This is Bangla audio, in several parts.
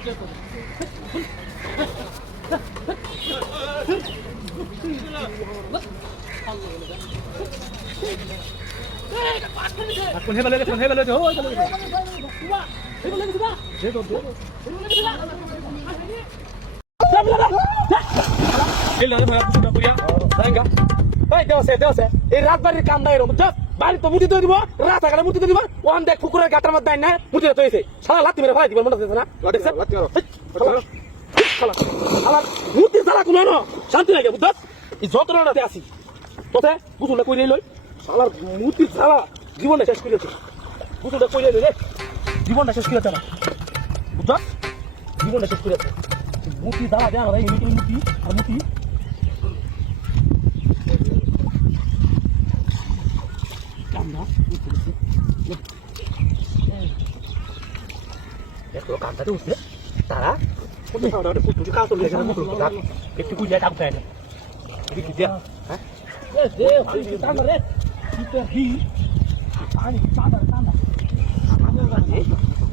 কোন হে বলে ও চলে গেছে হে বলে গেছে বা যে তো এলা ভাই আপনি না করিয়া জায়গা ভাই দেওছে এই রাতবাড়ির কাম নাই রম জাস্ট বাড়ি তো মুতি দিয়ে দিব রাত আগালে মুতি দিয়ে দিব ওয়ান দেখ পুকুরের গাটার মধ্যে না মুতি দিয়ে হইছে শালা লাত্তি মেরে ফেলাই দিব মনে আছে না দেখছ লাত্তি মারো শালা মুতি শালা কোন না শান্তি লাগে বুঝছ এই যন্ত্রণাতে আসি তোতে গুছুলটা কইলে লই শালার মুতি শালা জীবনটা শেষ করেছে গুছুলটা কইলে রে জীবনটা শেষ করেছে না বুঝছ জীবনটা শেষ করেছে মুতি দাঁড়া দেয়া ভাই মুতি আর মুতি দেখো কামটাতে উঠছে তারা পুতুটি কাজ চলে গেছে একটু কুইলে টাকা পায় না দেখি দিয়া হ্যাঁ রে কি পানি টানা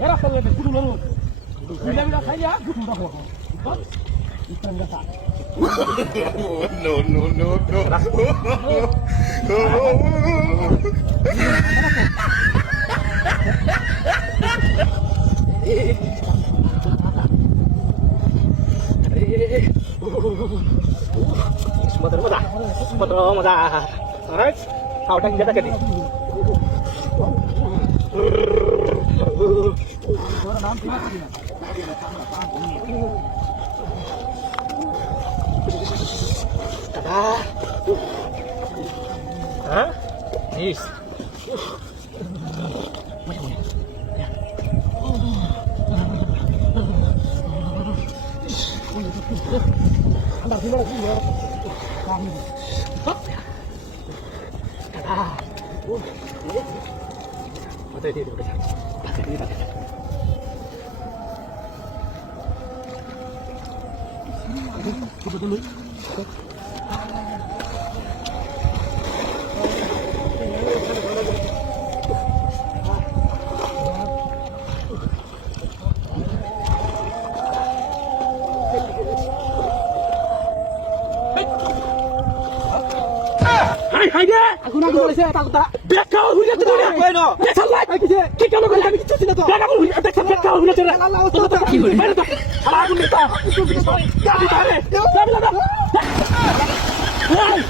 এরা সব কুটু লরু কুইলা বিলা খাইয়া কুটু রাখো No. Mata. Alright. How tang jata kadi. Hah? Yes. Anda sini lagi ya. Kami. Kada. Mati dia udah. Mati dia. Coba dulu. Hai dia. Aku nak boleh saya takut tak? Biar kau hujan tu dia. Bueno. Dia salah. Kita kalau kami kita sini tu. Biar kau hujan. Biar kau hujan tu. Allah Allah. Mana tu? Kalau aku minta. Jangan ditarik. Jangan bilang. Hai.